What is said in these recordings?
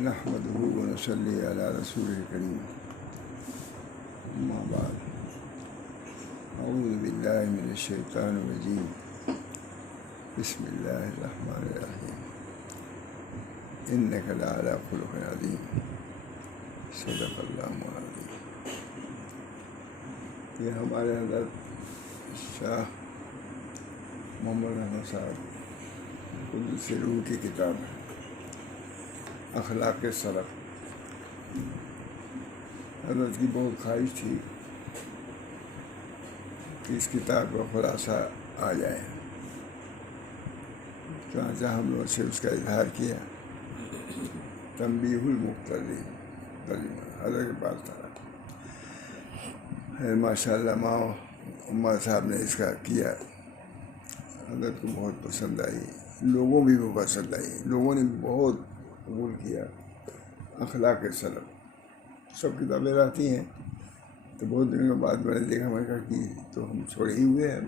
نحمده ونصلي على رسوله الكريم. أما بعد، أعوذ بالله من الشيطان الرجيم. بسم الله الرحمن الرحيم. إنك لعلى خلق عظيم. صدق اللہ العظیم. یہ ہمارے حضرت شاہ محمد رحمت صاحب قدس روح کی کتاب ہے، اخلاق سلف. حضرت کی بہت خواہش تھی کہ اس کتاب کا خلاصہ آ جائے، چنانچہ ہم لوگ سے اس کا اظہار کیا. تنبیہ المقتدین حضرت کے پاس تھا. ماشاء اللہ عمر صاحب نے اس کا کیا. حضرت کو بہت پسند آئی، لوگوں بھی وہ پسند آئی، لوگوں نے بہت قبول کیا. اخلاق سلف سب کتابیں رہتی ہیں، تو بہت دنوں کے بعد میں نے دیکھا، میں نے کہا کہ تو ہم چھوڑے ہی ہوئے ہیں.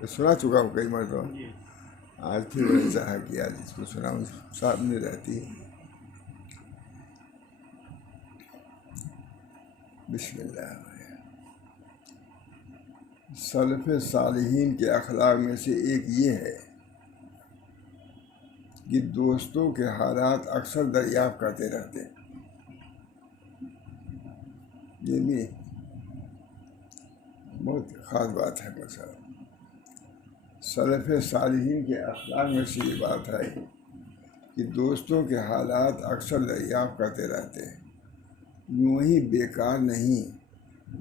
تو سنا چکا ہوں کئی مرتبہ، آج پھر میں نے چاہا کہ آج اس کو سنا سامنے رہتی ہے. بسم اللہ. سلف صالحین کے اخلاق میں سے ایک یہ ہے کہ دوستوں کے حالات اکثر دریافت کرتے رہتے ہیں. یہ بھی بہت خاص بات ہے. مثلا سلف صالحین کے اخلاق میں سے یہ بات ہے کہ دوستوں کے حالات اکثر دریافت کرتے رہتے ہیں، یوں ہی بیکار نہیں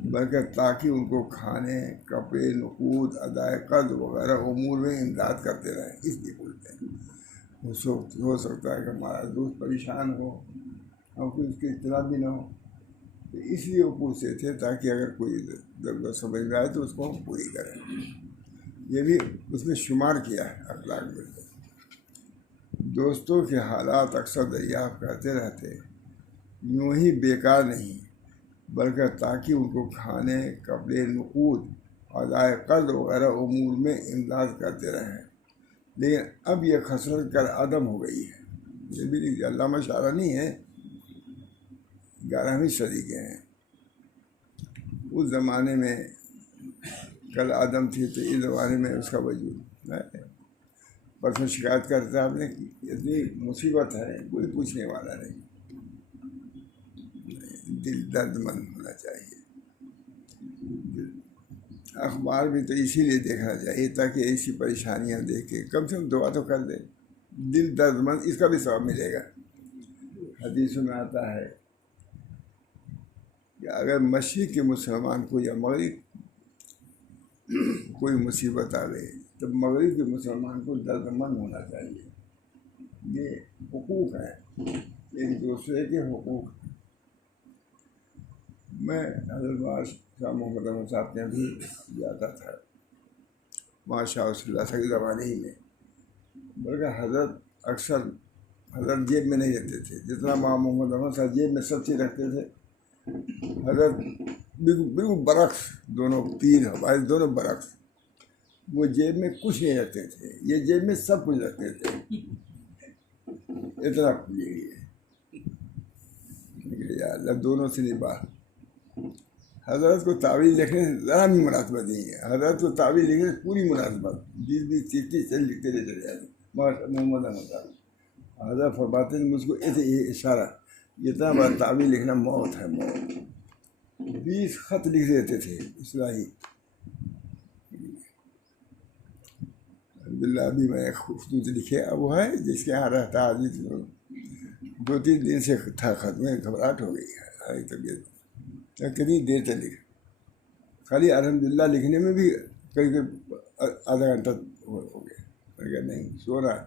بلکہ تاکہ ان کو کھانے، کپڑے، نقود، ادائے قرض وغیرہ امور میں امداد کرتے رہیں. اس لیے بولتے ہیں. ہو سکتا ہے کہ ہمارا دوست پریشان ہو، ہم کو اس کی اطلاع بھی نہ ہو، تو اس لیے وہ پوچھتے تھے تاکہ اگر کوئی ضرورت سمجھ میں آئے تو اس کو ہم پوری کریں. یہ بھی اس میں شمار کیا ہے اخلاق میں. دوستوں کے حالات اکثر دریافت کرتے رہتے، یوں ہی بیکار نہیں بلکہ تاکہ ان کو کھانے، کپڑے، نقود، ادائے قرض وغیرہ امور میں امداد کرتے رہیں. لیکن اب یہ خسرت کر عدم ہو گئی ہے. یہ بھی علامہ شعرانی ہے، 11ویں صدی کے ہیں. اس زمانے میں کل عدم تھی تو اس زمانے میں اس کا وجود ہے. پرسوں شکایت کرتے آپ نے کہ اتنی مصیبت ہے، کوئی پوچھنے والا نہیں. دل درد مند ہونا چاہیے. اخبار بھی تو اسی لیے دیکھنا چاہیے تاکہ ایسی پریشانیاں دیکھ کے کم سے کم دعا تو کر دے. دل درد مند، اس کا بھی ثواب ملے گا. حدیثوں میں آتا ہے کہ اگر مشرق کے مسلمان کو یا مغرب کوئی مصیبت آ گئی تو مغرب کے مسلمان کو درد مند ہونا چاہیے. یہ حقوق ہیں، ایک دوسرے کے حقوق. میں حضرت شاہ محمد رحمت صاحب کے بھی جاتا تھا، ماشاء اللہ کے زمانے ہی میں. بلکہ حضرت اکثر حضرت جیب میں نہیں رکھتے تھے. جتنا ماں محمد رحمت صاحب جیب میں سب چیز رکھتے تھے، حضرت بالکل برعکس. دونوں پیر ہمارے دونوں برعکس. وہ جیب میں کچھ نہیں رکھتے تھے، یہ جیب میں سب کچھ رکھتے تھے. اتنا یہ اللہ دونوں سے نباہ. حضرت کو تعویذ لکھنے سے ذرا بھی مناسبت نہیں ہے. حضرت کو تعویذ لکھنے سے پوری مناسبت، 20 30 سے لکھتے رہے چلے جاتے. محمد احمد صاحب حضرت فرماتے ہیں مجھ کو یہ اشارہ، جتنا بڑا تعویذ لکھنا موت ہے، موت. 20 خط لکھ دیتے تھے اصلاحی. الحمدللہ ابھی میں نے خطوط لکھے. اب وہ ہے جس کے یہاں رہتا آدمی، 2-3 دن سے تھا خط میں گھبراہٹ ہو گئی ہے طبیعت. کتنی دیر تک لکھا، خالی الحمدللہ لکھنے میں بھی قریب آدھا گھنٹہ ہو گیا. میں کہا نہیں، سو رہا.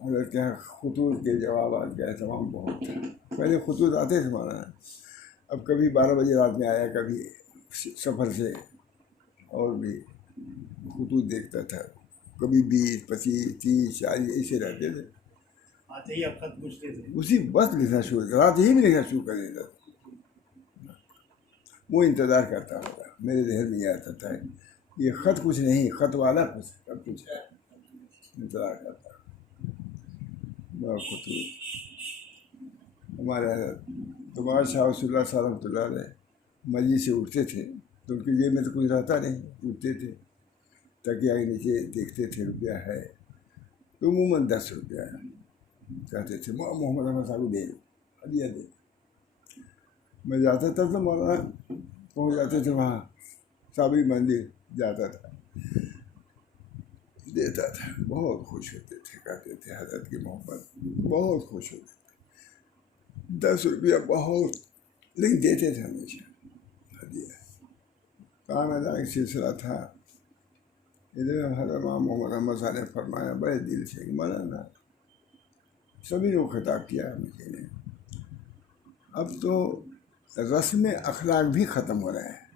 حضرت کے یہاں خطوط کے جوابات کا اہتمام بہت تھا. پہلے خطوط آتے تھے ہمارا. اب کبھی 12 بجے رات میں آیا، کبھی سفر سے اور بھی خطوط دیکھتا تھا. کبھی 20 25 30 40 ایسے رہتے تھے. آتے ہی اب خط پوچھتے تھے، اسی وقت لکھنا شروع، رات ہی میں لکھنا شروع کر دیتا تھا. وہ انتظار کرتا ہوگا. میرے ذہن میں یہ آتا تھا یہ خط کچھ نہیں، خط والا کچھ سب کچھ ہے. انتظار کرتا بڑا خطوط. ہمارے حضرت تمہارا شاہ رسول اللہ صلی اللہ علیہ مجلس سے اٹھتے تھے تو ان کی جیب میں تو کچھ رہتا نہیں، اٹھتے تھے تاکہ آگے نیچے دیکھتے تھے روپیہ ہے تو عموماً 10 روپیہ کہتے تھے محمد احمد صاحب کو دے دو، ہدیہ دے دو۔ میں جاتا تھا تو مولانا پہنچ جاتے تھے وہاں صابری مندر جاتا تھا، دیتا تھا، بہت خوش ہوتے تھے، کہتے تھے حضرت کی محبت، بہت خوش ہوتے تھے۔ 10 روپیہ بہت، لیکن دیتے تھے ہمیشہ ہدیہ۔ کہاں ایک سلسلہ تھا، ادھر حضرت محمد احمد صاحب نے فرمایا بڑے دل سے کہ مولانا سبھی نے خطاب کیا مجھے نے، اب تو رسم اخلاق بھی ختم ہو رہا ہے،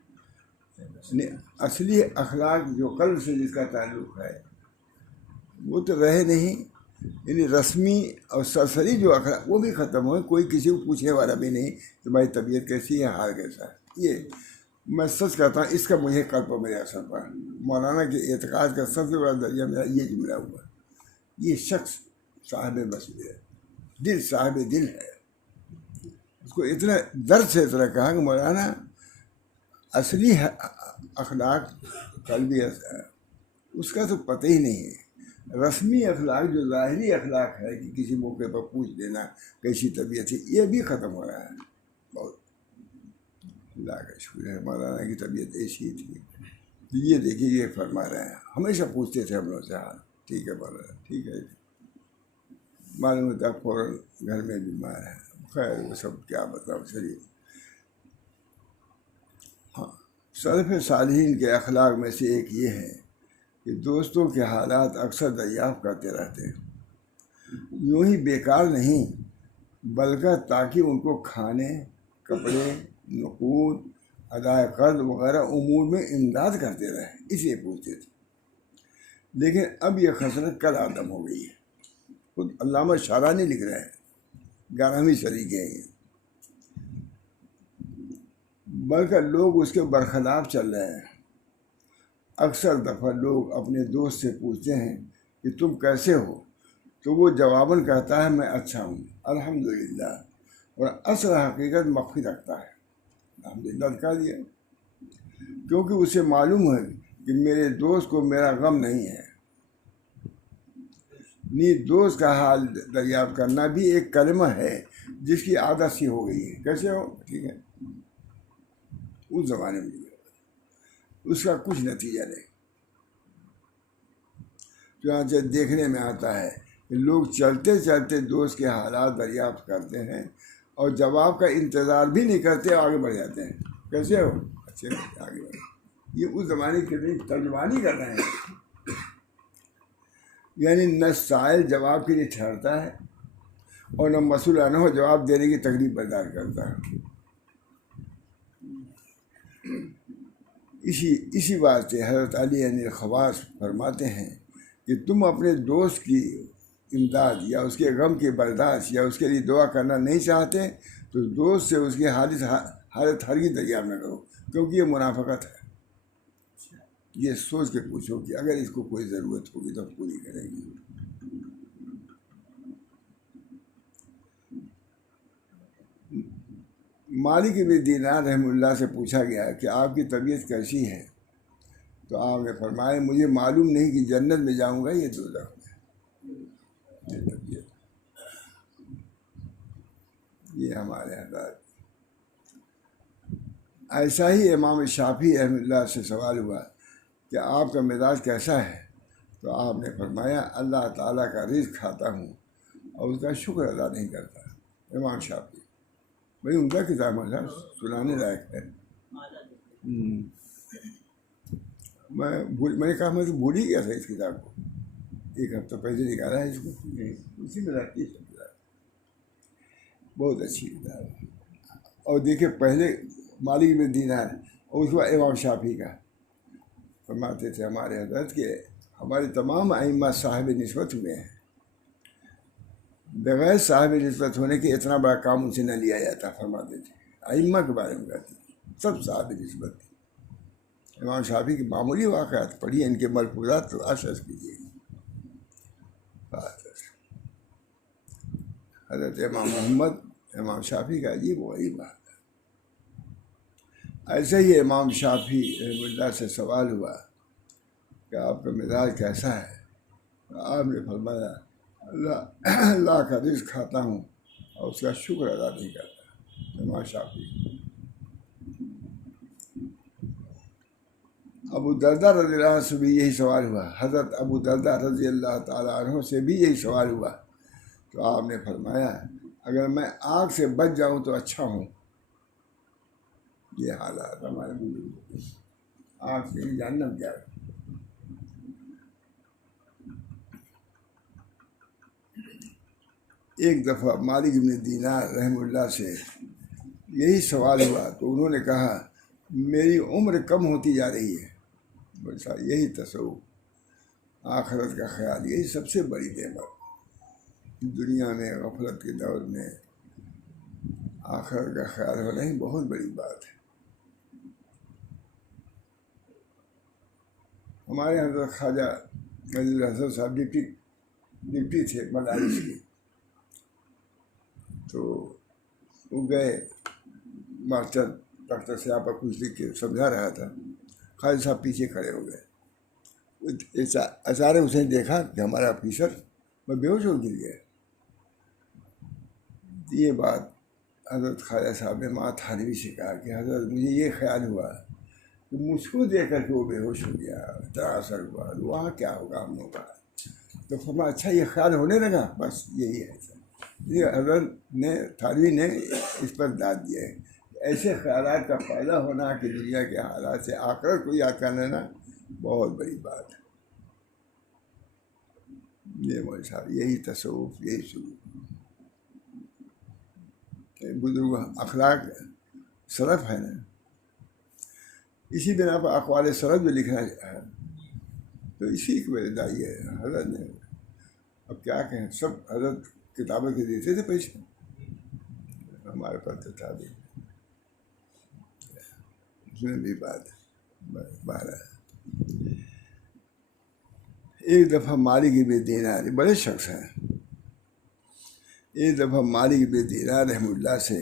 یعنی اصلی اخلاق جو قلب سے جس کا تعلق ہے وہ تو رہے نہیں، یعنی رسمی اور سرسری جو اخلاق وہ بھی ختم ہوئے، کوئی کسی کو پوچھنے والا بھی نہیں کہ بھائی طبیعت کیسی ہے، حال کیسا ہے۔ یہ میں سچ کہتا ہوں، اس کا مجھے قلب پر میرے اثر پڑا۔ مولانا کے اعتقاد کا سب سے بڑا درجہ میرا یہ جملہ ہوا، یہ شخص صاحب مسئلہ ہے، دل صاحب دل ہے۔ اس کو اتنا درد سے اتنا کہا کہ مولانا اصلی اخلاق قلبی اس کا تو پتہ ہی نہیں ہے، رسمی اخلاق جو ظاہری اخلاق ہے کہ کسی موقع پر پوچھ لینا کیسی طبیعت ہے، یہ بھی ختم ہو رہا ہے۔ بہت اللہ کا شکر ہے، مولانا کی طبیعت ایسی ہی تھی، یہ دیکھیے یہ فرما رہے ہیں، ہمیشہ پوچھتے تھے ہم لوگ سے حال، ٹھیک ہے مولانا ٹھیک ہے، معلوم ہوتا ہے فوراً گھر میں بیمار ہے، خیر وہ سب کیا بتاؤ۔ چلیے، ہاں، سلف صالحین کے اخلاق میں سے ایک یہ ہے کہ دوستوں کے حالات اکثر دریافت کرتے رہتے ہیں، یوں ہی بیکار نہیں بلکہ تاکہ ان کو کھانے، کپڑے، نقود، ادائے قرض وغیرہ امور میں امداد کرتے رہے، اس لیے پوچھتے تھے۔ لیکن اب یہ خصلت کل عدم ہو گئی ہے، خود علامہ شارانی لکھ رہے ہیں، 11ویں صدی کے ہیں، بلکہ لوگ اس کے برخلاف چل رہے ہیں۔ اکثر دفعہ لوگ اپنے دوست سے پوچھتے ہیں کہ تم کیسے ہو، تو وہ جواباً کہتا ہے میں اچھا ہوں الحمدللہ، اور اصل حقیقت مخفی رکھتا ہے، الحمدللہ دکھا دیا، کیونکہ اسے معلوم ہے کہ میرے دوست کو میرا غم نہیں ہے۔ دوست کا حال دریافت کرنا بھی ایک کلمہ ہے جس کی عادت سی ہو گئی ہے، کیسے ہو ٹھیک ہے، اس زمانے میں اس کا کچھ نتیجہ نہیں۔ چنانچہ دیکھنے میں آتا ہے کہ لوگ چلتے چلتے دوست کے حالات دریافت کرتے ہیں اور جواب کا انتظار بھی نہیں کرتے، آگے بڑھ جاتے ہیں، کیسے ہو اچھے آگے بڑھ۔ یہ اس زمانے کی ترجمانی کر رہے ہیں، یعنی نہ سائل جواب کے لیے ٹھہرتا ہے اور نہ مسئول عنہ جواب دینے کی تکلیف برداشت کرتا ہے۔ اسی بات سے حضرت علی الخواص فرماتے ہیں کہ تم اپنے دوست کی امداد یا اس کے غم کی برداشت یا اس کے لیے دعا کرنا نہیں چاہتے تو دوست سے اس کی حالت ہرگز دریافت نہ کرو، کیونکہ یہ منافقت ہے۔ یہ سوچ کے پوچھو کہ اگر اس کو کوئی ضرورت ہوگی تو پوری کریں گے۔ مالک بن دینار رحمہ اللہ سے پوچھا گیا کہ آپ کی طبیعت کیسی ہے، تو آپ نے فرمایا مجھے معلوم نہیں کہ جنت میں جاؤں گا یہ دوزخ میں، یہ طبیعت۔ یہ ہمارے حضرات۔ ایسا ہی امام شافعی رحمہ اللہ سے سوال ہوا کہ آپ کا مزاج کیسا ہے، تو آپ نے فرمایا اللہ تعالیٰ کا رزق کھاتا ہوں اور اس کا شکر ادا نہیں کرتا۔ امام شافعی بھائی ان کا کتاب ہے، سنانے لائق ہے۔ میں نے کہا میں تو بھول ہی گیا تھا اس کتاب کو، ایک ہفتہ پہلے نکالا ہے اس کو، اسی میں رکھتی ہے کتاب، بہت اچھی کتاب ہے۔ اور دیکھیے پہلے مالک بن دینار اور اس کے بعد امام شافعی کا فرماتے تھے ہمارے حضرت کہ ہمارے تمام ائمہ صاحب نسبت ہوئے ہیں، بغیر صاحب نسبت ہونے کے اتنا بڑا کام ان سے نہ لیا جاتا، فرماتے تھے۔ ائمہ کے بارے میں کہتے ہیں سب صاحب نسبت تھے۔ امام شافعی کے معمولی واقعات پڑھیے، ان کے ملفوظات تو اشعث کیجیے۔ حضرت امام محمد امام شافعی کا عجیب و غریب بات ہے. ایسے ہی امام شافعی رحمۃ اللہ سے سوال ہوا کہ آپ کا مزاج کیسا ہے؟ آپ نے فرمایا اللہ کا رزق کھاتا ہوں اور اس کا شکر ادا نہیں کرتا. امام شافعی. ابو درداء رضی اللہ عنہ سے بھی یہی سوال ہوا. حضرت ابو درداء رضی اللہ تعالیٰ عنہ سے بھی یہی سوال ہوا تو آپ نے فرمایا اگر میں آگ سے بچ جاؤں تو اچھا ہوں. یہ حالات ہمارے بزرگ آگ سے جہنم کیا ہے. ایک دفعہ مالک بن دینار رحمہ اللہ سے یہی سوال ہوا تو انہوں نے کہا میری عمر کم ہوتی جا رہی ہے. بس یہی تصور، آخرت کا خیال، یہی سب سے بڑی نعمت. دنیا میں غفلت کے دور میں آخرت کا خیال ہونا ہی بہت بڑی بات ہے. ہمارے حضرت خواجہ عزیز الحسن صاحب ڈپٹی تھے مدارس کی. تو وہ گئے، ماسٹر ڈاکٹر صاحب پر کچھ لکھ کے سمجھا رہا تھا. خواجہ صاحب پیچھے کھڑے ہو گئے. اچانک اس نے دیکھا کہ ہمارا آفیسر میں بے ہوش ہو گر گیا. یہ بات حضرت خواجہ صاحب نے ماں تھانوی سے کہا کہ حضرت مجھے یہ خیال ہوا کہ مجھ کو دیکھ کر کے وہ بے ہوش ہو گیا، اتنا اثر ہوا، وہاں کیا ہوگا ہم لوگوں کا. تو فرمایا اچھا یہ خیال ہونے لگا. بس یہی ہے. یہ حضرت نے تھانوی نے اس پر داد دیا ہے. ایسے خیالات کا پیدا ہونا کہ دنیا کے حالات سے آخرت کو یاد کر لینا بہت بڑی بات ہے. یہ مولوی صاحب یہی تصوف، یہی سلوک. بزرگ اخلاق سلف ہے نا. اسی بنا پر اقوال سلف جو لکھنا ہے تو اسی کی وجہ دائی ہے. حضرت نے اب کیا کہیں، سب حضرت کتابیں کے دیتے تھے پیسے، ہمارے پاس تو تھا بھی. اس میں بھی بات ہے. ایک دفعہ مالک بن دینار، بڑے شخص ہیں، ایک دفعہ مالک بن دینار رحمہ اللہ سے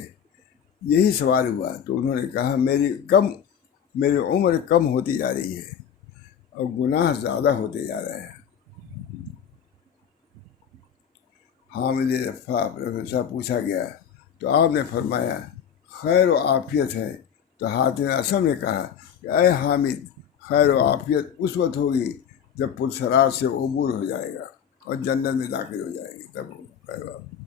یہی سوال ہوا تو انہوں نے کہا میری عمر کم ہوتی جا رہی ہے اور گناہ زیادہ ہوتے جا رہے ہیں. حامد رفاع پروفیسر پوچھا گیا تو آپ نے فرمایا خیر و عافیت ہے. تو حاتم اصم نے کہا کہ اے حامد، خیر و عافیت اس وقت ہوگی جب پرسرات سے عبور ہو جائے گا اور جنت میں داخل ہو جائے گی، تب خیر و عافیت.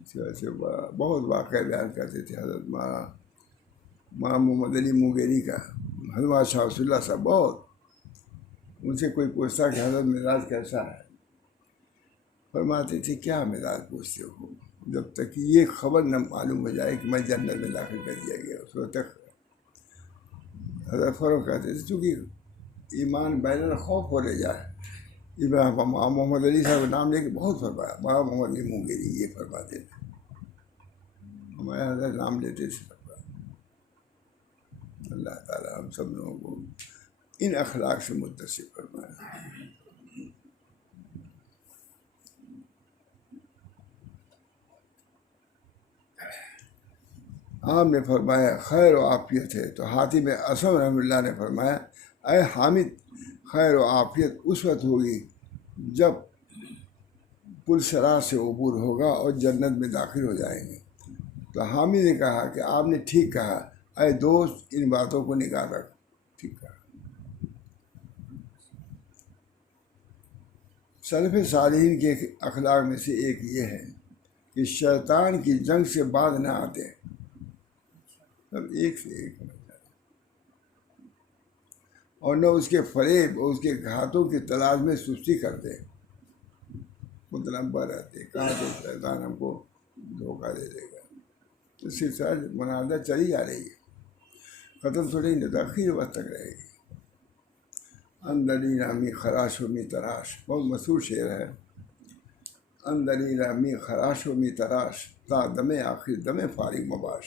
اس وجہ سے بہت واقعہ بیان کرتے تھے حضرت ماں محمد علی مونگیری کا. حضرت شاہ رسول اللہ صاحب بہت، ان سے کوئی پوچھتا کہ حضرت مزاج کیسا ہے، فرماتے تھے کیا مزاج پوچھتے ہو، جب تک یہ خبر نہ معلوم ہو جائے کہ میں جنت میں داخل کر دیا گیا اس وقت تک. حضرت فروغ کہتے تھے چونکہ ایمان بین الخوف ہو رہ جائے. محمد علی صاحب کا نام لے کے بہت فرمایا. محمد علی مونگیری یہ فرماتے تھے، ہمارے حضرت نام لیتے تھے. اللہ تعالیٰ ہم سب لوگوں کو ان اخلاق سے متصف فرمائے. آپ نے فرمایا خیر و عافیت ہے. تو حاتم اصم رحمہ اللہ نے فرمایا اے حامد، خیر و عافیت اس وقت ہوگی جب پرسرات سے عبور ہوگا اور جنت میں داخل ہو جائیں گے. تو حامد نے کہا کہ آپ نے ٹھیک کہا، اے دوست ان باتوں کو نگاہ رکھ. ٹھیک کہا. سلف صالحین کے اخلاق میں سے ایک یہ ہے کہ شیطان کی جنگ سے باز نہ آتے، سب ایک سے ایک اور نہ اس کے فریب اور اس کے گھاتوں کی تلاش میں سستی کرتے، متنبہ رہتے. کہاں تو شیطان ہم کو دھوکہ دے دے گا. تو سلسلہ منازعہ چلی جا رہی ہے، ختم تھوڑی نہیں، تاخیر وقت تک رہے گی. اندری رامی خراش و می تراش، بہت مشہور شعر ہے. اندری رامی خراش و می تراش، تا دم آخر دم فارغ مباش.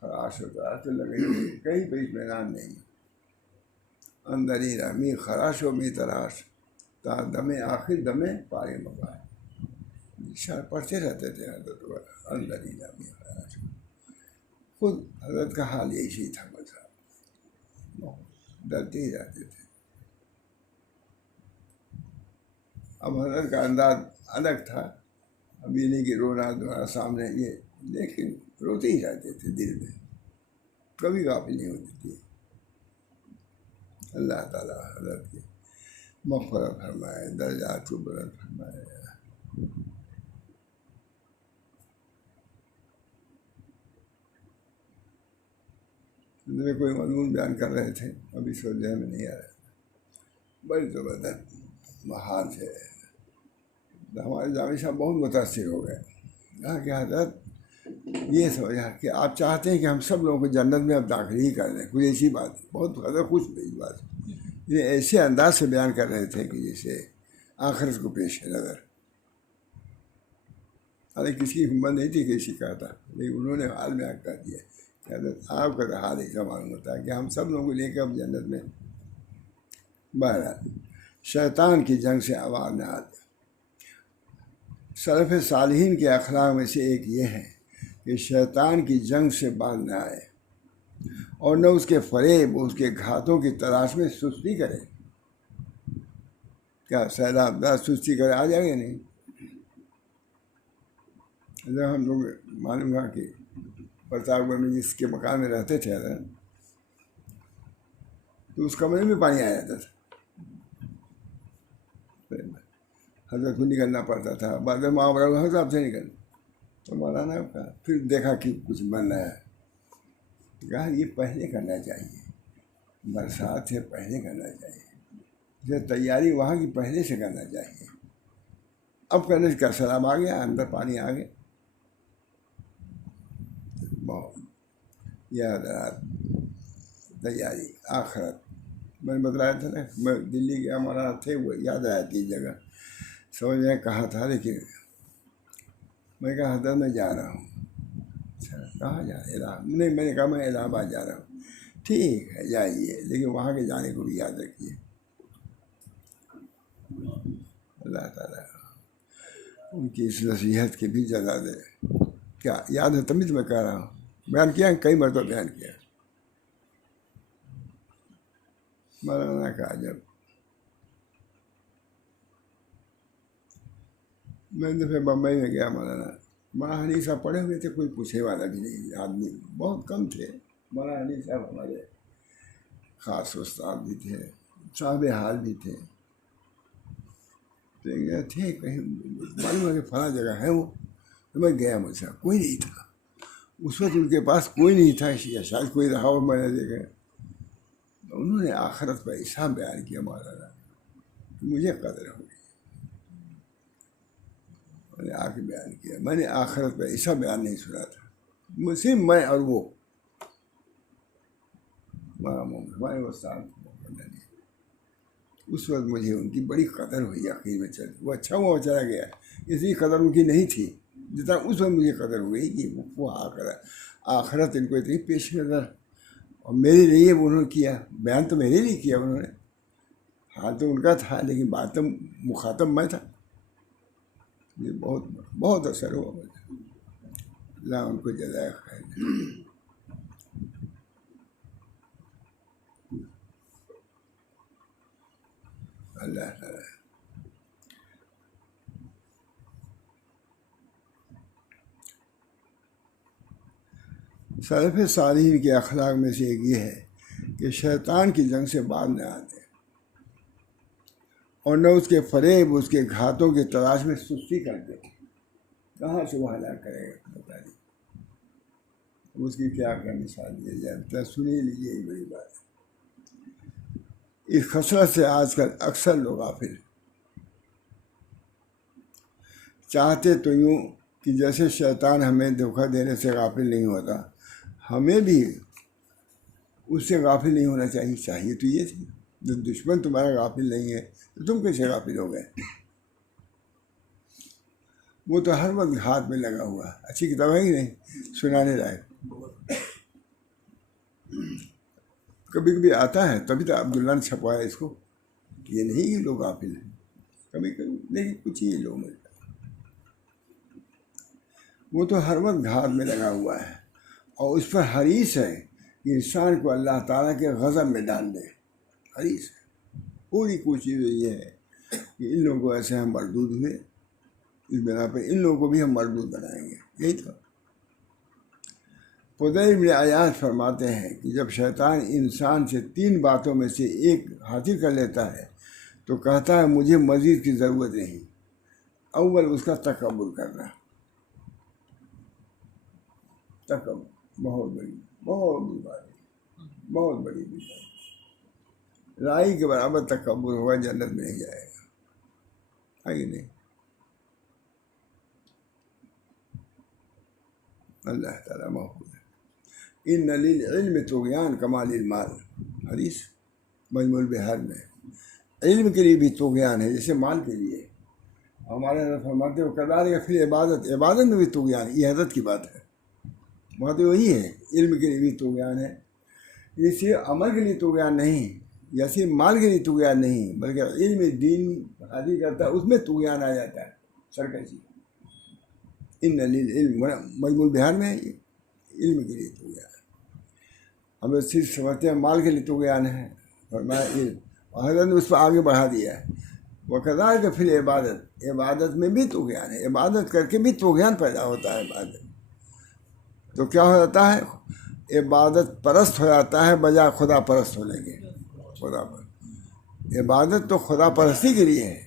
خراش و تراش تو لگے کہیں پہ اطمینان نہیں. اندری رامی خراش و می تراش، تا دم آخر دم فارغ مباش. شاید پڑھتے رہتے تھے حضرت اندر ہی جامی خود حضرت کا حال یہی تھا، مذہب ڈرتے ہی رہتے تھے. اب حضرت کا انداز الگ تھا، اب یہ نہیں کہ رونا دھونا سامنے یہ، لیکن روتے ہی رہتے تھے دل میں، کبھی غافل نہیں ہوتی تھی. اللہ تعالیٰ حضرت کی مغفرت فرمائے، درجات کو بلند فرمائے. میں کوئی مضمون بیان کر رہے تھے، ابھی سو ذہن میں نہیں آ رہا. بڑی زبردست محال ہے. ہمارے جامع صاحب بہت متاثر ہو گئے. کہا کہ حضرت یہ سمجھا کہ آپ چاہتے ہیں کہ ہم سب لوگوں کو جنت میں اب داخل ہی کر دیں، کوئی ایسی بات. بہت حضرت خوش ہوئی اس بات. یہ ایسے انداز سے بیان کر رہے تھے کہ جیسے آخرت کو پیش نظر. ارے کسی کی ہمت نہیں تھی کہ کسی کا تھا، لیکن انہوں نے حال میں کر دیا کہ حضرت آپ کا تو حال ایسا معلوم ہوتا ہے کہ ہم سب لوگوں کو لے کے اب جنت میں. بہرحال شیطان کی جنگ سے آواز نہ آتے. سلف صالحین کے اخلاق میں سے ایک یہ ہے کہ شیطان کی جنگ سے باز نہ آئے اور نہ اس کے فریب، اس کے گھاتوں کی تلاش میں سستی کرے. کیا سیلاب دار سستی کرے آ جائے گا نہیں. جب ہم لوگ معلوم ہوا کہ پرتاپ گڑھ میں جس کے مکان میں رہتے تھے حضرت، تو اس کمرے میں پانی آ جاتا تھا، حضرت کو نکلنا پڑتا تھا. بعد میں معاملہ حساب سے نکل تو مولانا کا پھر دیکھا کہ کچھ بن رہا ہے. کہا یہ پہلے کرنا چاہیے، برسات سے پہلے کرنا چاہیے، یہ تیاری وہاں کی پہلے سے کرنا چاہیے. اب کرنے کا سلام آ گیا، اندر پانی آ گیا. بہت یہ حضرات تیاری آخرت میں نے بتلایا تھا نا. میں دلی گیا، مولانا تھے وہ یاد آیا تھی جگہ، سمجھ میں کہا تھا، لیکن میں کہا حضرت میں جا رہا ہوں. اچھا کہاں جا رہا؟ نہیں، میں نے کہا میں الہ آباد جا رہا ہوں. ٹھیک ہے جائیے، لیکن وہاں کے جانے کو بھی یاد رکھیے. اللہ تعالیٰ ان کی اس نصیحت کی بھی جزا دے. کیا یاد ہے؟ تمیز میں کہہ رہا ہوں، بیان کیا ہے، کئی مرتبہ بیان کیا. مولانا کہا جب میں دفعہ بمبئی میں گیا، مولانا حنیف صاحب پڑھے ہوئے تھے، کوئی پوچھے والا بھی نہیں، آدمی بہت کم تھے. مولانا حنیف صاحب ہمارے خاص استاد بھی تھے، صاحب حال بھی تھے. تو تھے کہیں معلوم ہے کہ فلاں جگہ ہے وہ. تو میں گیا، مجھ سے کوئی نہیں تھا اس وقت، ان کے پاس کوئی نہیں تھا، شاید کوئی رہا ہو، میں نے دیکھا. انہوں نے آخرت پر ایسا بیان کیا مولانا کہ مجھے قدر ہو گئی. میں نے آ کے بیان کیا، میں نے آخرت پہ ایسا بیان نہیں سنا تھا. صرف میں اور وہ ہمارے استاد اس وقت مجھے ان کی بڑی قدر ہوئی. آخر میں چل وہ اچھا ہوا چلا گیا، اتنی قدر ان کی نہیں تھی جتنا اس وقت مجھے قدر ہوئی کہ وہ آخرت ان کو اتنی پیش نظر. اور میرے لیے انہوں نے کیا بیان، تو میرے لیے کیا انہوں نے. حال تو ان کا تھا، لیکن بات تو مخاطب میں تھا. یہ بہت بہت اثر ہوا مجھے. اللہ ان کو جزائے خیر. اللہ تعالیٰ سلف صالحین کے اخلاق میں سے ایک یہ ہے کہ شیطان کی جنگ سے باز نہ آتے اور نہ اس کے فریب، اس کے گھاتوں کی تلاش میں سستی کرتے. کہاں سے وہ ہلاک کرے گا بتا دیجیے. اس کی کیا مثال دی جائے، سنی لیجیے. یہ بڑی بات ہے. اس خسرت سے آج کل اکثر لوگ غافل ہیں. چاہتے تو یوں کہ جیسے شیطان ہمیں دھوکہ دینے سے غافل نہیں ہوتا، ہمیں بھی اس سے غافل نہیں ہونا چاہیے. چاہیے تو یہ تھی، جو دشمن تمہارا غافل نہیں ہے تو تم کیسے غافل ہو گئے؟ وہ تو ہر وقت ہاتھ میں لگا ہوا. اچھی کتاب ہے ہی نہیں سنانے لائق. کبھی کبھی آتا ہے، تبھی تو عبداللہ نے چھپوایا اس کو. یہ نہیں کہ لوگ غافل ہیں، کبھی کبھی لیکن کچھ ہی لوگ ملتا ہے. وہ تو ہر وقت گھات میں لگا ہوا ہے، اور اس پر حریص ہے کہ انسان کو اللہ تعالیٰ کے غضب میں ڈال دے، حریص ہے۔ پوری کوشش یہ ہے کہ ان لوگوں کو ایسے ہم مردود ہوئے، اس بنا پہ ان لوگوں کو بھی ہم مردود بنائیں گے۔ یہی تو فضیل بن عیاض فرماتے ہیں کہ جب شیطان انسان سے 3 باتوں میں سے ایک حاصل کر لیتا ہے تو کہتا ہے مجھے مزید کی ضرورت نہیں۔ اول اس کا تکبر کرنا، تکبر بہت بڑی بیماری، بہت بڑی بیماری۔ رائی کے برابر تکبر ہوگا جنت میں نہیں جائے گا، ہے کہ نہیں؟ اللہ تعالیٰ محفوظ ہے۔ ان للعلم طغیان کما للمال، حدیث مجموع البحار میں۔ علم کے لیے بھی طغیان ہے جیسے مال کے لیے۔ ہمارے حضرت فرماتے ہیں کذالک فی العبادت، عبادت میں بھی طغیان، یہ حضرت کی بات ہے، بات وہی ہے۔ علم کے لیے بھی طغیان ہے، یہ صرف عمل کے لیے طغیان نہیں، یا صرف مال کے لیے طغیان نہیں، بلکہ علم دین حاصل کرتا ہے اس میں طغیان آ جاتا ہے، سرکشی۔ ان للعلم مجموع البحار میں علم کے لیے طغیان ہے۔ ہمیں صرف سمجھتے ہیں مال کے لیے طغیان ہے، فرمایا علم، اور حضرت نے اس پر آگے بڑھا دیا ہے وَكَذَلِكَ فِي الْعِبَادَةِ، عبادت میں بھی طغیان ہے، عبادت کر کے بھی طغیان پیدا ہوتا ہے۔ عبادت تو کیا ہو جاتا ہے؟ عبادت پرست ہو جاتا ہے بجائے خدا پرست ہونے کے۔ خدا پرست، عبادت تو خدا پرستی کے لیے ہے،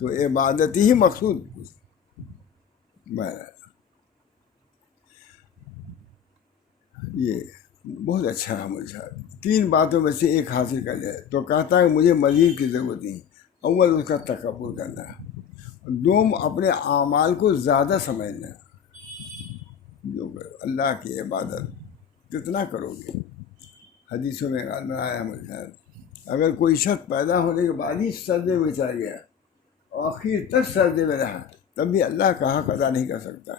تو عبادت ہی مقصود۔ بہرحال یہ بہت اچھا عمل ہے، 3 باتوں میں سے ایک حاصل کر لے تو کہتا ہے مجھے مزید کی ضرورت نہیں۔ اول اس کا تکبر کرنا، دوم اپنے اعمال کو زیادہ سمجھنا، جو اللہ کی عبادت کتنا کرو گے۔ حدیثوں میں آیا ہے اگر کوئی شخص پیدا ہونے کے بعد ہی سجدے میں چلا گیا، آخر تک سجدے میں رہا، تب بھی اللہ کا حق ادا نہیں کر سکتا۔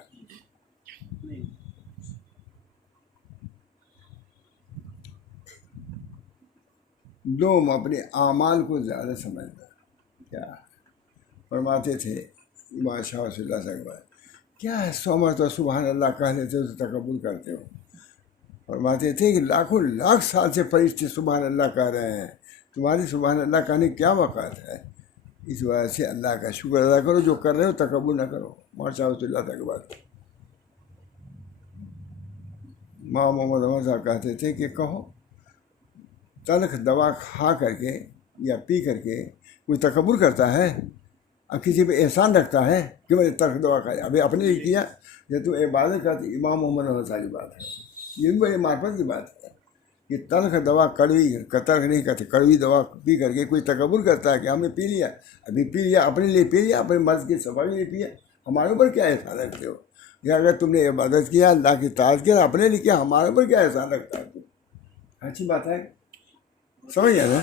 دوم اپنے اعمال کو زیادہ سمجھنا۔ کیا فرماتے تھے امام شاہ صلی اللہ علیہ وسلم، کیا ہے 100 مرتبہ سبحان اللہ کہہ لیتے ہو تو تکبر کرتے ہو؟ فرماتے تھے کہ لاکھوں لاکھ سال سے فرشتے سبحان اللہ کہہ رہے ہیں، تمہاری سبحان اللہ کہنے کی کیا وقت ہے؟ اس وجہ سے اللہ کا شکر ادا کرو، جو کر رہے ہو تکبر نہ کرو۔ ماشاء اللہ تک بات ماں محمد احمد صاحب کہتے تھے کہ کہو تلخ دوا کھا کر کے یا پی کر کے کوئی تکبر کرتا ہے؟ اب کسی پہ احسان رکھتا ہے کہ میں نے تلخ دوا کھایا، ابھی اپنے لیے کیا، یہ تو عبادت کا امام محمد احمد صاحب کی بات ہے، یہ بھی بڑے معرفت کی بات ہے کہ تلخ دوا کڑوی، تلخ نہیں کہتے، کڑوی دوا پی کر کے کوئی تکبر کرتا ہے کہ ہم نے پی لیا، ابھی پی لیا، اپنے لیے پی لیا، اپنے مرض کی صفائی کے لیے پیا، ہمارے اوپر کیا احسان رکھتے ہو؟ یا اگر تم نے عبادت کیا، اللہ کی اطاعت کیا، اپنے لیے کیا، ہمارے اوپر کیا احسان رکھتا ہے؟ اچھی بات ہے، سمجھ گیا نا؟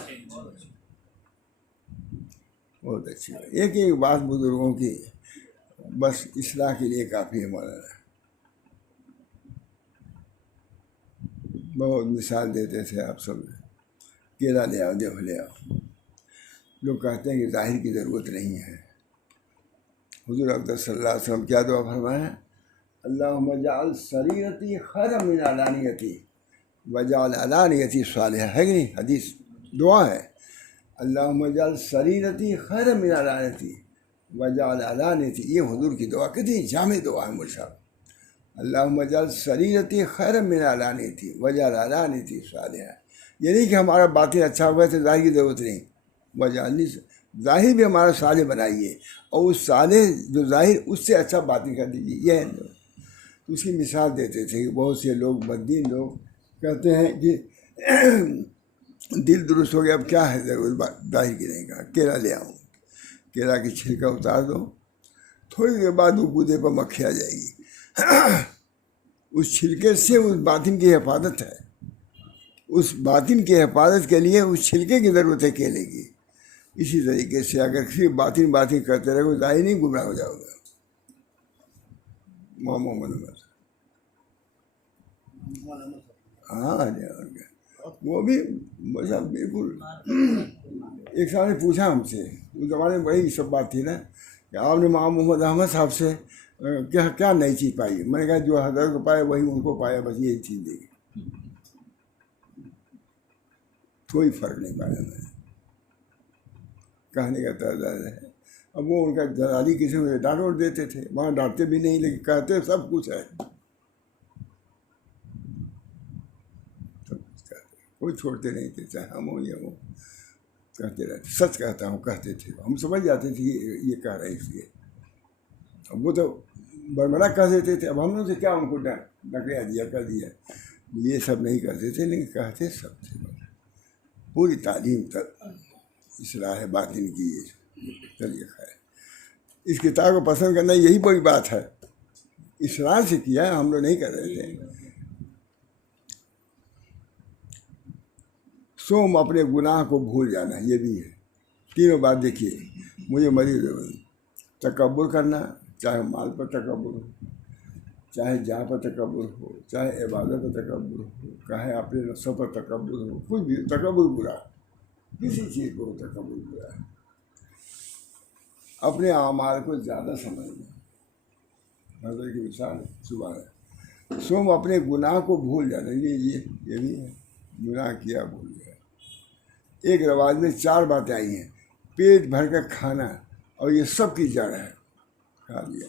بہت اچھی بات۔ ایک بات بزرگوں کی بس اصلاح کے لیے کافی ہے مولانا، بہت مثال دیتے تھے آپ سب، کیلا لے آؤ، دیکھ لے آؤ۔ لوگ کہتے ہیں کہ ظاہر کی ضرورت نہیں ہے۔ حضور اقدس صلی اللہ علیہ وسلم کیا دعا فرمایا؟ اللہم اجعل سریرتی خیرا من علانیتی وجعل علانیتی صالحہ، ہے کہ نہیں؟ حدیث دعا ہے، اللہم اجعل سریرتی خیرا من علانیتی وجعل علانیتی، یہ حضور کی دعا کتنی جامع دعا ہے مجھ صاحب۔ اللہم اجعل سریرتی خیرا من علانیتی وجعل علانیتی صالحہ، یہ نہیں کہ ہمارا باطن اچھا ہوا تو ظاہر کی ضرورت نہیں، وجعلنی، ظاہر بھی ہمارا صالح بنائیے، اور اس صالح جو ظاہر اس سے اچھا باطن کر دیجیے، یہ ہے۔ تو اس کی مثال دیتے تھے کہ بہت سے لوگ بددین لوگ کہتے ہیں کہ دل درست ہو گیا، اب کیا ہے ضرورت ظاہر کی؟ نہیں کہا کیلا لے آؤں، کیلا کی چھلکا اتار دو، تھوڑی دیر بعد وہ گودے پر مکھی آ جائے گی، اس چھلکے سے اس باطن کی حفاظت ہے، اس باطن کی حفاظت کے لیے اس چھلکے کی ضرورت ہے کیلے کی۔ اسی طریقے سے اگر کسی باطن کرتے رہے ظاہر نہیں، گمراہ ہو جاؤ گے۔ محمد ہاں وہ بھی مطلب بالکل۔ ایک صاحب نے پوچھا ہم سے، اس زمانے میں بڑی سب بات تھی نا، کہ آپ نے امام محمد احمد صاحب سے کیا کیا نئی چیز پائی؟ میں نے کہا جو حضرت کو پایا وہی ان کو پایا، بس یہی چیز دے گی، کوئی فرق نہیں پایا میں نے۔ کہنے کا طرز ہے۔ اب وہ ان کا جلالی کسی کو ڈانٹ ووٹ دیتے تھے، وہاں ڈانٹتے بھی نہیں لیکن کہتے سب کچھ ہے، سب کچھ کہتے، کوئی چھوڑتے نہیں تھے، چاہے ہم ہوں یا وہ، کہتے رہتے، سچ کہتا ہوں کہتے تھے، ہم سمجھ جاتے تھے یہ کہہ رہے اس لیے، اب وہ تو بربڑا کہہ دیتے تھے، اب ہم نے سے کیا ان کو ڈکیا دیا کر دیا، یہ سب نہیں کرتے تھے لیکن کہتے سب تھے، پوری تعلیم تک اصلاح باطن کی۔ چلیے خیر، اس کتاب کو پسند کرنا یہی بڑی بات ہے، اسرار سے کیا ہے، ہم لوگ نہیں کر رہے تھے۔ سوم اپنے گناہ کو بھول جانا، یہ بھی ہے، تینوں بات دیکھیے، مجھے مریض تکبر کرنا، چاہے مال پر تکبر ہو، چاہے جہاں پر تکبر ہو، چاہے عبادت پر تکبر ہو، چاہے اپنے نفسوں پر تکبر ہو، کچھ بھی تکبر برا، کسی چیز کو تکبر برا ہے۔ اپنے اعمال کو زیادہ سمجھنا، حضرت کی مثال صبح ہے۔ سوم اپنے گناہ کو بھول جانا، یہ بھی ہے، گناہ کیا بھول گیا۔ ایک رواج میں 4 باتیں آئی ہیں، پیٹ بھر کر کھانا، اور یہ سب کی جڑ ہے، کھا لیا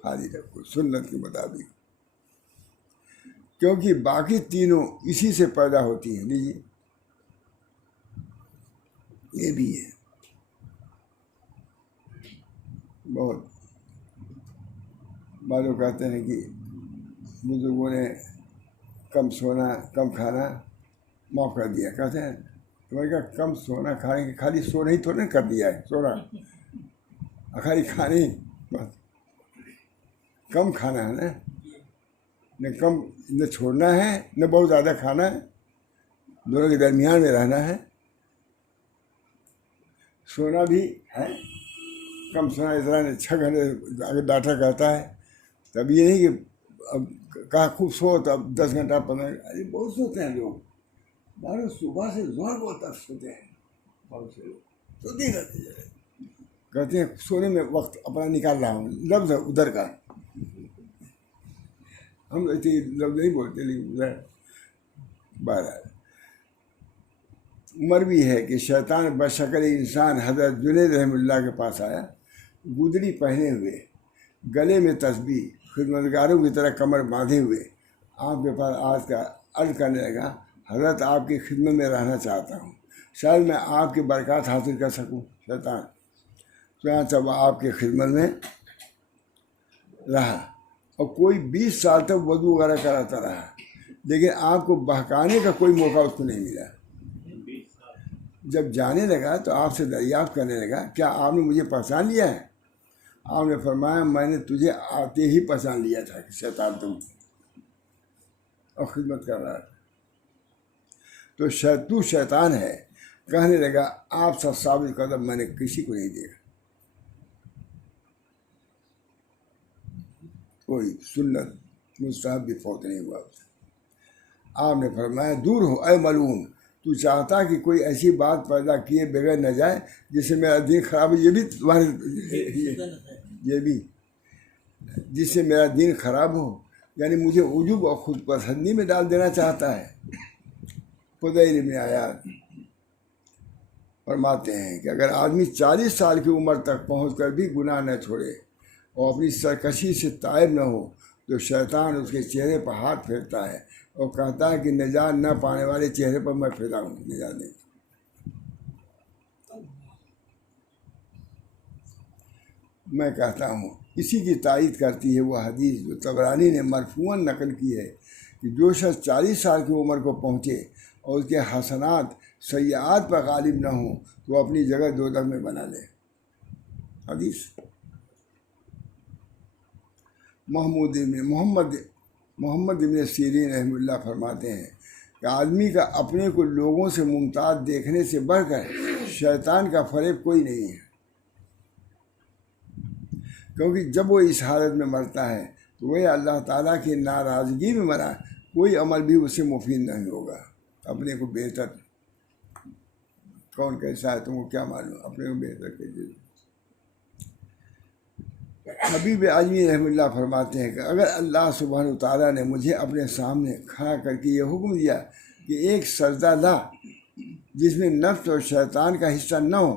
خالی رکھو سنت کے مطابق، کیونکہ باقی تینوں اسی سے پیدا ہوتی ہیں۔ لیجیے یہ بھی ہے، بہت بعض لوگ کہتے ہیں کہ بزرگوں نے کم سونا کم کھانا معاف کر دیا، کہتے ہیں تمہیں کہا کم سونا کھانے کے، خالی سونا ہی تھوڑا کر دیا ہے، سونا خالی کھانے بس، کم کھانا ہے نا، نہ کم نہ چھوڑنا ہے نہ بہت زیادہ کھانا ہے، دونوں کے درمیان میں رہنا ہے۔ سونا بھی ہے، کم سونا اس طرح 6 گھنٹے اگر ڈاکٹر کہتا ہے، تب یہ نہیں کہ اب کہا خوب سو تو اب 10 گھنٹہ 15 گھنٹہ، ارے بہت سوتے ہیں لوگ، مارو صبح سے زور بہت تک سوتے ہیں، بہت سے لوگ سوتے رہتے ہیں، کہتے ہیں سونے میں وقت اپنا نکال رہا ہوں، لفظ ہے ادھر کا، ہم ایسے لفظ نہیں بولتے لیکن ادھر بہرحال۔ عمر بھی ہے کہ شیطان بشکل انسان حضرت جنید رحمہ اللہ کے پاس آیا، گدڑی پہنے ہوئے، گلے میں تسبیح، خدمتگاروں کی طرح کمر باندھے ہوئے آپ کے پاس آج کا عرض کرنے لگا، حضرت آپ کی خدمت میں رہنا چاہتا ہوں، شاید میں آپ کی برکات حاصل کر سکوں۔ شیطان چنانچہ وہ آپ کی خدمت میں رہا اور کوئی 20 سال تک وضو وغیرہ کراتا رہا، لیکن آپ کو بہکانے کا کوئی موقع اس کو نہیں ملا۔ جب جانے لگا تو آپ سے دریافت کرنے لگا، کیا آپ نے مجھے پہچان لیا ہے؟ آپ نے فرمایا، میں نے تجھے آتے ہی پہچان لیا تھا کہ شیطان تم اور خدمت کر رہا تھا، تو شیطان ہے۔ کہنے لگا، آپ سب ثابت قدم میں نے کسی کو نہیں دیکھا، کوئی سنت مستحب بھی فوت نہیں ہوا۔ آپ نے فرمایا، دور ہو اے ملعون، تو چاہتا کہ کوئی ایسی بات پیدا کیے بغیر نہ جائے جس سے میرا دین خراب ہو، یہ بھی تمہارے یہ بھی جس سے میرا دین خراب ہو، یعنی مجھے عجب اور خود پسندی میں ڈال دینا چاہتا ہے۔ فضیل ابن عیاض فرماتے ہیں کہ اگر آدمی 40 سال کی عمر تک پہنچ کر بھی گناہ نہ چھوڑے اور اپنی سرکشی سے تائب نہ ہو تو شیطان اس کے چہرے پر ہاتھ پھیرتا ہے اور کہتا ہے کہ نجات نہ پانے والے چہرے پر میں پھیرا ہوں، نجات نہیں۔ میں کہتا ہوں اسی کی تائید کرتی ہے وہ حدیث جو طبرانی نے مرفوعاً نقل کی ہے کہ جو شخص 40 سال کی عمر کو پہنچے اور اس کے حسنات سیئات پر غالب نہ ہوں تو وہ اپنی جگہ دوزخ میں بنا لے۔ حدیث محمد ابن سیرین رحمہ اللہ فرماتے ہیں کہ آدمی کا اپنے کو لوگوں سے ممتاز دیکھنے سے بڑھ کر شیطان کا فریب کوئی نہیں ہے، کیونکہ جب وہ اس حالت میں مرتا ہے تو وہ اللہ تعالیٰ کی ناراضگی میں مرا، کوئی عمل بھی اسے مفید نہیں ہوگا۔ اپنے کو بہتر، کون کیسا ہے تم کو کیا معلوم، اپنے کو بہتر کیجیے۔ حبیب اعظمی رحمۃ اللہ فرماتے ہیں کہ اگر اللہ سبحانہ وتعالیٰ نے مجھے اپنے سامنے کھڑا کر کے یہ حکم دیا کہ ایک سجدہ لا جس میں نفس اور شیطان کا حصہ نہ ہو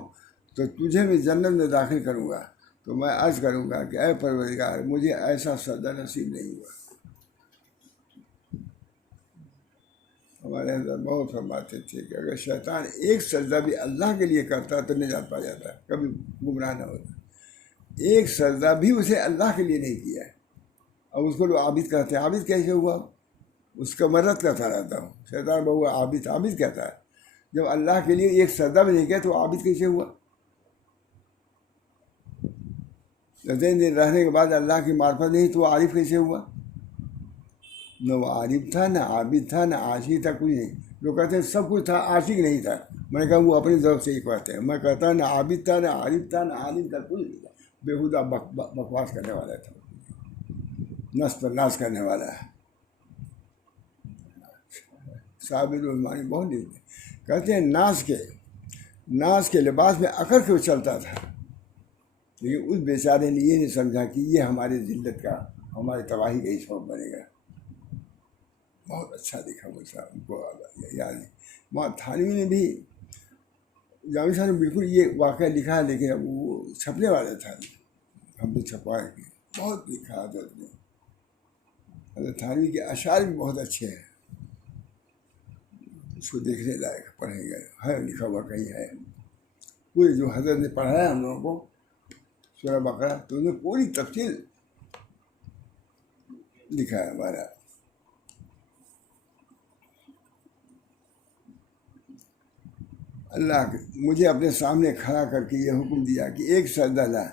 تو تجھے میں جنت میں داخل کروں گا، تو میں عرض کروں گا کہ اے پروردگار مجھے ایسا سجدہ نصیب نہیں ہوا۔ ہمارے حضرت بہت فرماتے تھے کہ اگر شیطان ایک سجدہ بھی اللہ کے لیے کرتا تو نجات پا جاتا، کبھی گمراہ نہ ہوتا۔ ایک سجدہ بھی اسے اللہ کے لیے نہیں کیا ہے، اب اس کو لوگ عابد کہتے ہیں۔ عابد کیسے ہوا؟ اس کا مرد کرتا رہتا ہوں، شیطان بہو عابد عابد کہتا ہے۔ جب اللہ کے لیے ایک سجدہ بھی نہیں کیا تو عابد کیسے ہوا؟ تین دن رہنے کے بعد اللہ کی معرفت نہیں تو عارف کیسے ہوا؟ نہ وہ عارف تھا، نہ عابد تھا، نہ عاشق تھا، کچھ نہیں۔ لوگ کہتے ہیں سب کچھ تھا، عاشق نہیں تھا۔ میں نے کہا وہ اپنی طرف سے ہی کہتے ہیں، میں کہتا نہ عابد تھا، نہ عارف تھا، نہ عالم تھا، کچھ نہیں تھا، بےہودہ بکواس کرنے والا تھا، نس پر ناز کرنے والا ہے۔ صاحب الرحمانی بہت لکھتے ہیں، کہتے ہیں ناز کے لباس میں اکڑ کے وہ چلتا تھا، لیکن اس بیچارے نے یہ نہیں سمجھا کہ یہ ہماری ذلت کا، ہماری تباہی کا ہی سبب بنے گا۔ بہت اچھا لکھا وہ صاحب، ان کو یاد ہے۔ وہاں تھانوی نے بھی، جامع صاحب نے بالکل یہ واقعہ لکھا ہے، لیکن اب وہ چھپنے والا تھا، ہم نے چھپائے کہ بہت لکھا حضرت نے۔ حضرت تھانوی کے اشعار بھی بہت اچھے ہیں، اس کو دیکھنے لائق، پڑھیں گے، ہے لکھا ہوا کہیں ہے۔ پورے جو حضرت نے پڑھایا ہم لوگوں کو سورہ بقرہ، تو انہوں نے پوری تفصیل لکھا ہے ہمارا۔ اللہ مجھے اپنے سامنے کھڑا کر کے یہ حکم دیا کہ ایک سجدہ لا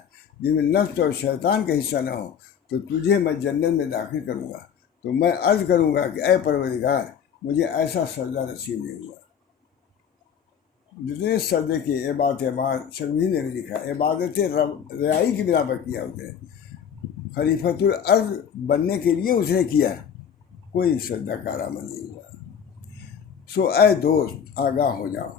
جس میں نفس اور شیطان کا حصہ نہ ہو تو تجھے میں جنت میں داخل کروں گا، تو میں عرض کروں گا کہ اے پروردگار مجھے ایسا سجدہ نصیب نہیں ہوا۔ جتنے سجدے کی عبادت شرمی نے بھی لکھا، عبادت ریائی کی بنا پر کیا اس نے، خلیفۃ الارض بننے کے لیے اس نے کیا، کوئی سجدہ کارآمد نہیں ہوا۔ سو اے دوست آگاہ ہو جاؤ،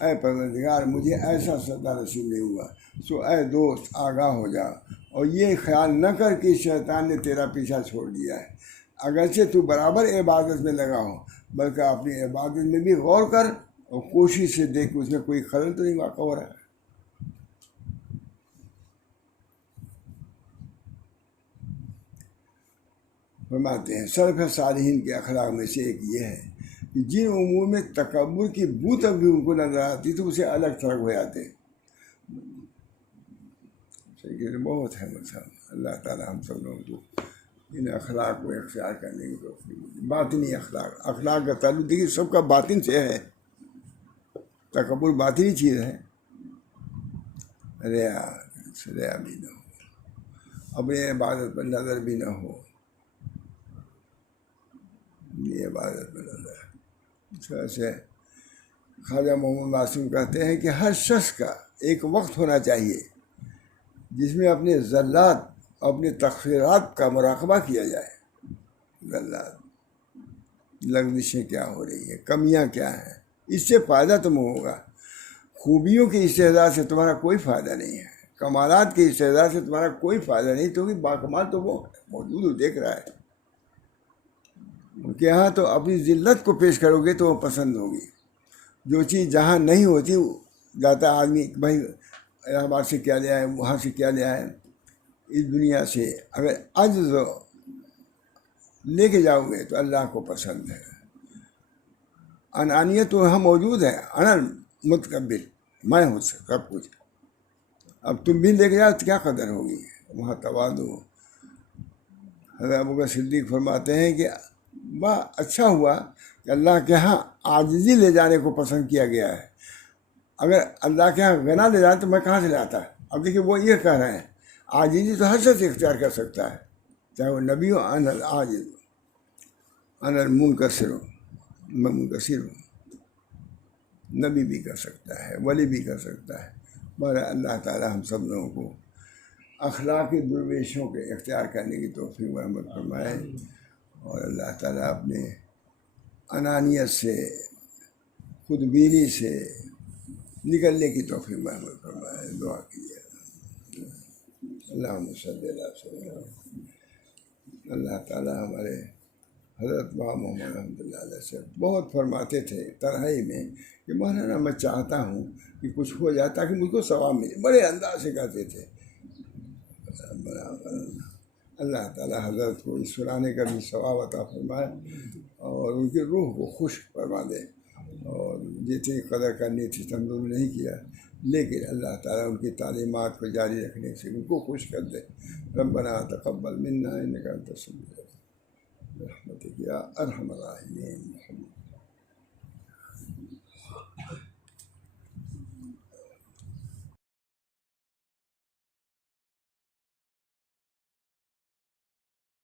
اے پروردگار مجھے ایسا سجدہ نصیب نہیں ہوا، سو اے دوست آگاہ ہو جا، اور یہ خیال نہ کر کہ شیطان نے تیرا پیچھا چھوڑ دیا ہے، اگرچہ تو برابر عبادت میں لگا ہو، بلکہ اپنی عبادت میں بھی غور کر اور کوشش سے دیکھ اس میں کوئی خلل تو نہیں واقع ہو رہا ہے۔ فرماتے ہیں سلف صالحین کے اخلاق میں سے ایک یہ ہے کہ جن امور میں تکبر کی بو تک بھی ان کو نظر آتی تو اسے الگ تھلگ ہو جاتے۔ بہت ہے مطلب اللہ تعالیٰ ہم سب لوگوں کو ان اخلاق کو اختیار کرنے کی توفیق دے۔ باطنی اخلاق کا تعلق دیکھیے سب کا باطن سے ہے، تکبر باطنی چیز ہے، ریا بھی نہ ہو، اپنی عبادت پر نظر بھی نہ ہو، یہ عبادت پر نظر۔ اس وجہ سے خواجہ محمد معصوم کہتے ہیں کہ ہر شخص کا ایک وقت ہونا چاہیے جس میں اپنے زلات اپنے تقصیرات کا مراقبہ کیا جائے، زلات لغزشیں کیا ہو رہی ہیں، کمیاں کیا ہیں، اس سے فائدہ تم ہوگا۔ خوبیوں کی استعداد سے تمہارا کوئی فائدہ نہیں ہے، کمالات کی استعداد سے تمہارا کوئی فائدہ نہیں، کیونکہ باکمال تو وہ موجود ہو دیکھ رہا ہے ان کے یہاں، تو اپنی ذلت کو پیش کرو گے تو وہ پسند ہوگی۔ جو چیز جہاں نہیں ہوتی جاتا آدمی بھائی الہ آباد سے کیا لیا ہے، وہاں سے کیا لیا ہے، اس دنیا سے اگر عجز لے کے جاؤ گے تو اللہ کو پسند ہے۔ انانیت تو وہاں موجود ہے، انا متکبر، میں ہوں سب کچھ، اب تم بھی لے کے جاؤ تو کیا قدر ہوگی وہاں تواضع۔ حضرت ابوبکر صدیق فرماتے ہیں کہ اچھا ہوا کہ اللہ کے ہاں عاجزی لے جانے کو پسند کیا گیا ہے، اگر اللہ کے ہاں غنا لے جاتے تو میں کہاں سے لاتا۔ اب دیکھیے وہ یہ کہہ رہے ہیں عاجزی تو ہر شخص اختیار کر سکتا ہے، چاہے وہ نبی ہو، ان العاجز ان المنکسر ہو، نبی بھی کر سکتا ہے، ولی بھی کر سکتا ہے۔ مگر اللہ تعالیٰ ہم سب لوگوں کو اخلاقی درویشوں کے اختیار کرنے کی توفیق و رحمت فرمائے، اور اللہ تعالیٰ اپنے انانیت سے، خود بینی سے، نکلنے کی توفیق محمود فرمائے. دعا کیجیے. اللہم صلی اللہ علیہ وسلم. اللہ تعالیٰ ہمارے حضرت محمد رحمۃ اللہ علیہ سے بہت فرماتے تھے تنہائی میں کہ مولانا میں چاہتا ہوں کہ کچھ ہو جائے تاکہ مجھ کو ثواب ملے. بڑے انداز سے کہتے تھے. اللہ تعالیٰ حضرت کو اس سنانے کا بھی ثواب عطا فرمائے اور ان کی روح کو خوش فرما دے. اور جتنی قدر کرنی تھی تندور نہیں کیا، لیکن اللہ تعالیٰ ان کی تعلیمات کو جاری رکھنے سے ان کو خوش کر دے. ربنا تقبل منا انک انت السمیع العلیم برحمتک یا ارحم الراحمین.